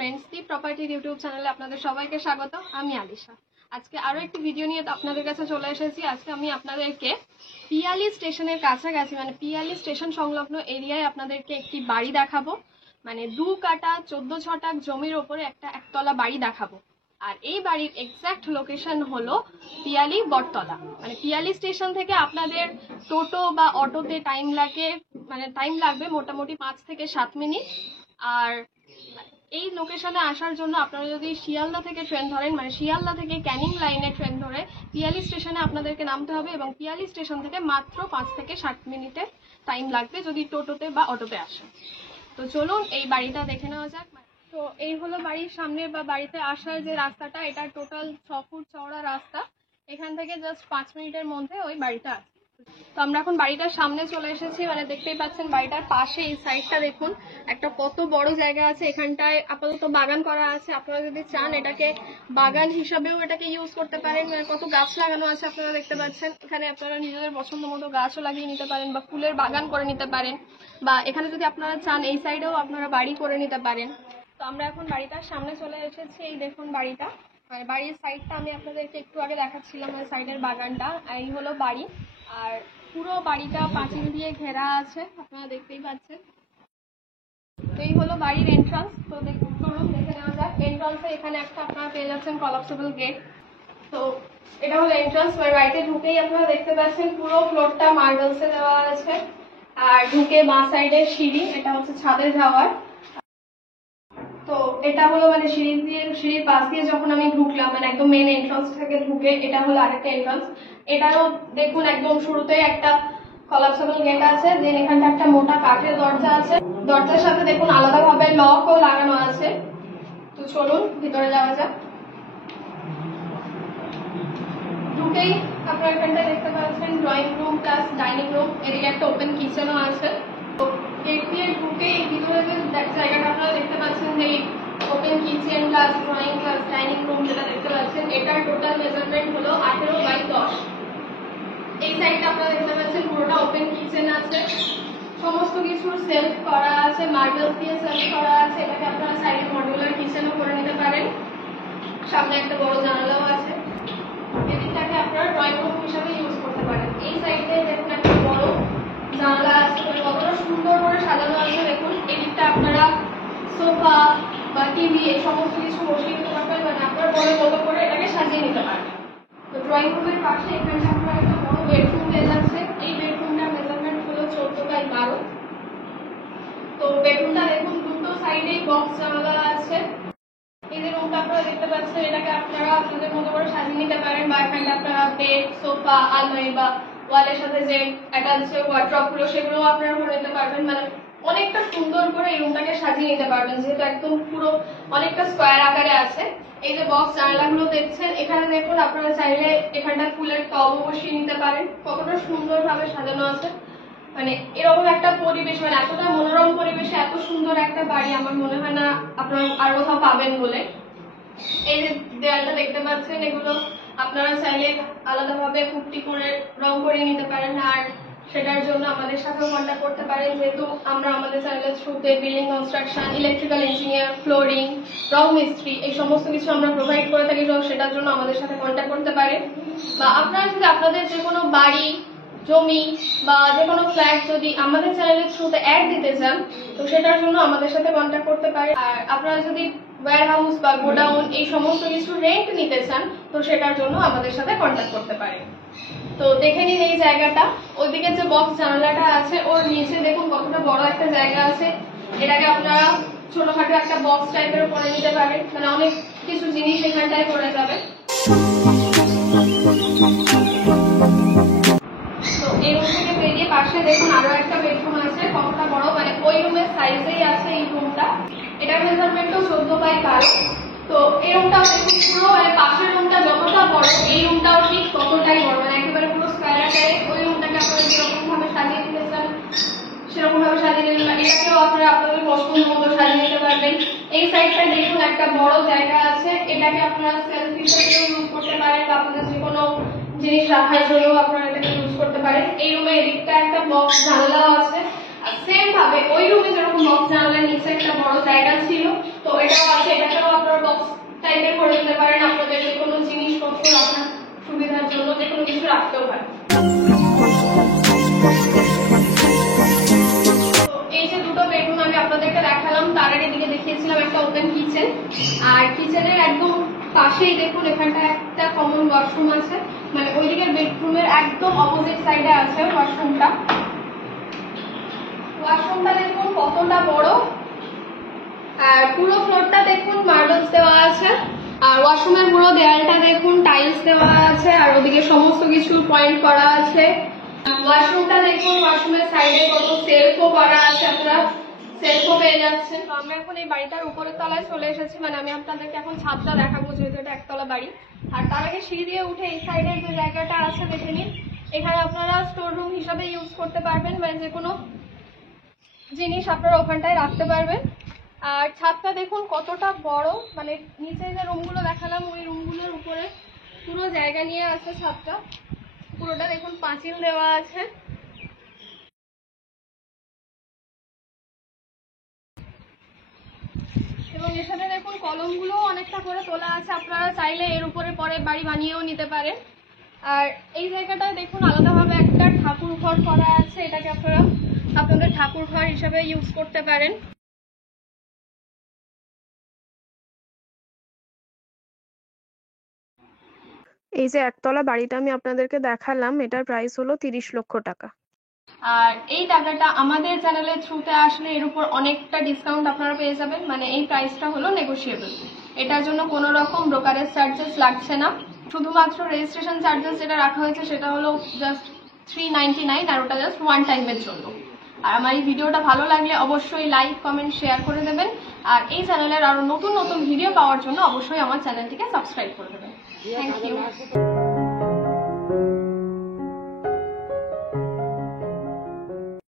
Friends, দি প্রপার্টির YouTube চ্যানেলে আপনাদের সবাইকে স্বাগত। আমি আলিশা। আজকে আরো একটি ভিডিও নিয়ে আপনাদের কাছে চলে এসেছি। আজকে আমি আপনাদেরকে পিয়ালি স্টেশনের কাছাকাছি মানে পিয়ালি স্টেশন সংলগ্ন এরিয়ায় আপনাদেরকে একটি বাড়ি দেখাবো। মানে 2 কাঠা 14 ছটাক জমির ওপরে একটা একতলা বাড়ি দেখাবো। আর এই বাড়ির এক্সাক্ট লোকেশন হলো পিয়ালি বটতলা। মানে পিয়ালি স্টেশন থেকে আপনাদের টোটো বা অটোতে টাইম লাগবে মোটামুটি 5 থেকে 7 মিনিট। আর এই লোকেশনে আসার জন্য আপনারা যদি শিয়ালদা থেকে ট্রেন ধরেন, মানে শিয়ালদা থেকে ক্যানিং লাইনে ট্রেন ধরে পিয়ালি স্টেশনে আপনাদেরকে নামতে হবে এবং পিয়ালি স্টেশন থেকে মাত্র 5 থেকে 7 মিনিটের টাইম লাগবে যদি টোটোতে বা অটোতে আসেন। তো চলুন এই বাড়িটা দেখে নেওয়া যাক। তো এই হলো বাড়ির সামনে বা বাড়িতে আসার যে রাস্তাটা, এটা টোটাল 6 ফুট চওড়া রাস্তা। এখান থেকে জাস্ট 5 মিনিটের মধ্যে ওই বাড়িটা আছে। তো আমরা এখন বাড়িটার সামনে চলে এসেছি। মানে দেখতেই পাচ্ছেন বাড়িটার পাশে এই সাইডটা দেখুন একটা কত বড় জায়গা আছে। এখানটায় আপাতত বাগান করা আছে। আপনারা যদি চান এটাকে বাগান হিসাবেও এটাকে ইউজ করতে পারেন। মানে কত গাছ লাগানো আছে আপনারা দেখতে পাচ্ছেন। এখানে আপনারা নিজেদের পছন্দ মতো গাছও লাগিয়ে নিতে পারেন বা ফুলের বাগান করে নিতে পারেন, বা এখানে যদি আপনারা চান এই সাইডেও আপনারা বাড়ি করে নিতে পারেন। তো আমরা এখন বাড়িটার সামনে চলে এসেছি। এই দেখুন বাড়িটা, মানে বাড়ির সাইডটা আমি আপনাদেরকে একটু আগে দেখাচ্ছিলাম, ওই সাইডের বাগানটা। এই হলো বাড়ি। আর পুরো বাড়িটা পাঁচিল দিয়ে ঘেরা আছে, আপনারা দেখতেই পাচ্ছেন। তো এই হলো বাড়ির এন্ট্রান্স। তো চলুন দেখে নেওয়া যাক। এন্ট্রান্সে এখানে একটা আপনারা পেয়ে যাচ্ছেন কলাপসেবল গেট। তো এটা হলো এন্ট্রান্স। বাড়িতে ঢুকেই আপনারা দেখতে পাচ্ছেন পুরো ফ্লোরটা মার্বেলসে দেওয়া আছে। আর ঢুকে বাঁ সাইডের সিঁড়ি, এটা হচ্ছে ছাদে যাওয়ার। তো এটা হলো মানে সিঁড়ির পাশ দিয়ে যখন আমি ঢুকলাম, মানে একদম মেন এন্ট্রান্স থেকে ঢুকে এটা হলো আরেকটা এন্ট্রান্স। এটারও দেখুন একদম শুরুতেই একটা কলাপসেবল গেট আছে। দেন এখানটা একটা মোটা কাঠের দরজা আছে। দরজার সাথে দেখুন আলাদাভাবে লকও লাগানো আছে। তো চলুন ভিতরে যাওয়া যাক। ঢুকেই আপনারা এখানটা দেখতে পাচ্ছেন drawing room plus dining room, এদিকে একটা ওপেন কিচেনও আছে। তো গেট দিয়ে ঢুকেই ভিতরে যে জায়গাটা আপনারা দেখতে পাচ্ছেন, যে open kitchen plus drawing plus dining room যেটা দেখতে পাচ্ছেন, এটার টোটাল মেজারমেন্ট হলো 18x10। এই সাইডটা আপনারা দেখতে পাচ্ছেন পুরোটা ওপেন কিচেন আছে। সমস্ত কিছু সেলফ করা আছে, মার্বেল দিয়ে সেলফ করা আছে। এটাকে আপনারা সাইডে মডুলার কিচেনও করে নিতে পারেন। সামনে একটা বড় জানালাও আছে। এদিকটাকে আপনারা ড্রয়িং রুম হিসাবে ইউজ করতে পারেন। এই সাইডে দেখুন একটা বড় জানালা আছে, কতটা সুন্দর করে সাজানো আছে দেখুন। এদিকটা আপনারা সোফা বা টিভি এই সমস্ত কিছু বসিয়ে নিতে পারবেন, মানে আপনার মনের মতো করে এটাকে সাজিয়ে নিতে পারবেন। তো ড্রয়িং রুমের পাশে এখানে আপনারা একটা বড় বেডরুম পেয়ে যাচ্ছে। এই বেডরুমটার মেজারমেন্ট হলো 14x12। তো বেডরুমটা দেখুন দুটো সাইডেই বক্স জানালা আছে। এই যে রুমটা আপনারা দেখতে পাচ্ছেন, এটাকে আপনারা আপনাদের মতো করে সাজিয়ে নিতে পারেন, বা এখানটা আপনারা বেড, সোফা, আলমারি বা ওয়ালের সাথে যে অ্যাটাচ যে ওয়ার্ড্রপ গুলো সেগুলোও আপনারা করে নিতে পারবেন। মানে অনেকটা সুন্দর করে এই রুমটাকে সাজিয়ে নিতে পারবেন, যেহেতু একদম পুরো অনেকটা স্কোয়ার আকারে আছে। এই যে বক্স জানালাগুলো দেখছেন, এখানে দেখুন আপনারা চাইলে এখানটা ফুলের টবও বসিয়ে নিতে পারেন। কতটা সুন্দরভাবে সাজানো আছে। মানে এরকম একটা পরিবেশ, মানে এতটা মনোরম পরিবেশে এত সুন্দর একটা বাড়ি আমার মনে হয় না আপনারা আর কোথাও পাবেন বলে। এই যে দেয়ালটা দেখতে পাচ্ছেন, এগুলো আপনারা চাইলে আলাদাভাবে পুট্টি করে রং করে নিতে পারেন। আর সেটার জন্য আমাদের সাথেও কন্ট্যাক্ট করতে পারেন, যেহেতু আমরা আমাদের চ্যানেলের থ্রুতে building construction, electrical engineer, flooring, রং মিস্ত্রি এই সমস্ত কিছু আমরা প্রোভাইড করে থাকি। সেটার জন্য আমাদের সাথে কন্ট্যাক্ট করতে পারেন। বা আপনারা যদি আপনাদের যে কোনো বাড়ি, জমি বা যে কোনো ফ্ল্যাট যদি আমাদের চ্যানেলের থ্রুতে অ্যাড দিতে চান, তো সেটার জন্য আমাদের সাথে কন্ট্যাক্ট করতে পারেন। আর আপনারা যদি ওয়্যারহাউস বা গোডাউন এই সমস্ত কিছু রেন্ট নিতে চান, তো সেটার জন্য আমাদের সাথে কন্ট্যাক্ট করতে পারেন। তো দেখে নিন এই জায়গাটা। ওইদিকে যে বক্স জানালাটা আছে ওর নিচে দেখুন কতটা বড় একটা জায়গা আছে। এটাকে আপনারা ছোটখাটো একটা বক্স টাইপের করে নিতে পারেন, মানে অনেক কিছু জিনিস এখানটায় করে যাবে। তো এই রুম থেকে বেরিয়ে পাশে দেখুন আরো একটা বেডরুম আছে, কতটা বড়, মানে ওই রুমের সাইজেই আছে এই রুমটা। এটার মেজারমেন্টও 14x12। তো এই রুমটাও দেখুন পুরো, মানে পাশের রুমটা যতটা বড় এই রুমটাও ঠিক ততটাই বড়, মানে একেবারে পুরো স্কোয়ার আকারে। ওই রুমটাকে আপনারা যেরকম ভাবে সাজিয়ে দিতে চান সেরকম ভাবে সাজিয়ে দিতে পারেন। এটাকেও আপনারা আপনাদের পছন্দ মতো সাজিয়ে নিতে পারবেন। এই সাইডটা দেখুন একটা বড় জায়গা আছে, এটাকে আপনারা সেলফ হিসেবেও ইউজ করতে পারেন, বা আপনাদের যে কোনো জিনিস রাখার জন্য আপনারা এটাকে ইউজ করতে পারেন। এই রুমে এদিকটা একটা বক্স জানালাও আছে। আর সেম ভাবে ওই রুমে যেরকম বক্স জানালার নিচে একটা বড় জায়গা ছিল, তো এটাও আছে, এটাকেও আপনারা বক্স টাইপের করে দিতে পারেন, আপনাদের যে কোনো জিনিসপত্র রাখার সুবিধার জন্য যে কোনো কিছু রাখতেও পারেন। এই যে দুটো বেডরুম আমি আপনাদেরকে দেখালাম, তার আগে দিকে দেখিয়েছিলাম একটা ওপেন কিচেন, আর কিচেনের একদম পাশেই দেখুন এখানটা একটা কমন ওয়াশরুম আছে, মানে ওইদিকের বেডরুমের একদম অপোজিট সাইডে আছে ওয়াশরুমটা। ওয়াশরুমটা দেখুন কতটা বড়, আর পুরো ফ্লোরটা দেখুন মার্বেলস দেওয়া আছে, আর ওয়াশরুমের পুরো দেয়ালটা দেখুন টাইলস দেওয়া আছে, আর ওদিকে সমস্ত কিছু পয়েন্ট করা আছে। ওয়াশরুমটা দেখুন, ওয়াশরুমের সাইডে কত সেলফও করা আছে, আপনারা সেলফও পেয়ে যাচ্ছেন। তো আমরা এখন এই বাড়িটার উপরের তলায় চলে এসেছি, মানে আমি আপনাদেরকে এখন ছাদটা দেখাবো যেহেতু এটা একতলা বাড়ি। আর তার আগে সিঁড়ি দিয়ে উঠে এই সাইডের যে জায়গাটা আছে দেখে নিন, এখানে আপনারা স্টোর রুম হিসাবে ইউজ করতে পারবেন, মানে যে কোনো জিনিস আপনারা ওখানটায় রাখতে পারবেন। আর ছাদটা দেখুন কতটা বড়, মানে নিচে যে রুমগুলো দেখালাম ওই রুমগুলোর উপরে পুরো জায়গা নিয়ে আছে ছাদটা, পুরোটা দেখুন পাঁচিল দেওয়া আছে। এবং এখানে দেখুন কলমগুলো অনেকটা করে তোলা আছে, আপনারা চাইলে এর উপরে পরে বাড়ি বানিয়েও নিতে পারেন। আর এই জায়গাটায় দেখুন আলাদাভাবে একটা ঠাকুর ঘর করা আছে, এটাকে আপনারা আপনাদের ঠাকুর ঘর হিসেবে ইউজ করতে পারেন। এই যে একতলা বাড়িটা আমি আপনাদেরকে দেখালাম, এটার প্রাইস হলো 30 লক্ষ টাকা। আর এই টাকাটা আমাদের চ্যানেলের থ্রুতে আসলে এর উপর অনেকটা ডিসকাউন্ট আপনারা পেয়ে যাবেন, মানে এই প্রাইসটা হলো নেগোশিয়েবল, এটার জন্য কোনো রকম ব্রোকারেজ চার্জেস লাগছে না। শুধুমাত্র রেজিস্ট্রেশন চার্জেস যেটা রাখা হয়েছে সেটা হলো জাস্ট 399, আর ওটা জাস্ট ওয়ান টাইমের জন্য। আর আমার এই ভিডিওটা ভালো লাগলে অবশ্যই লাইক কমেন্ট শেয়ার করে দেবেন, আর এই চ্যানেলের আরো নতুন নতুন ভিডিও পাওয়ার জন্য অবশ্যই আমার চ্যানেলটিকে সাবস্ক্রাইব করে দেবেন। Thank you.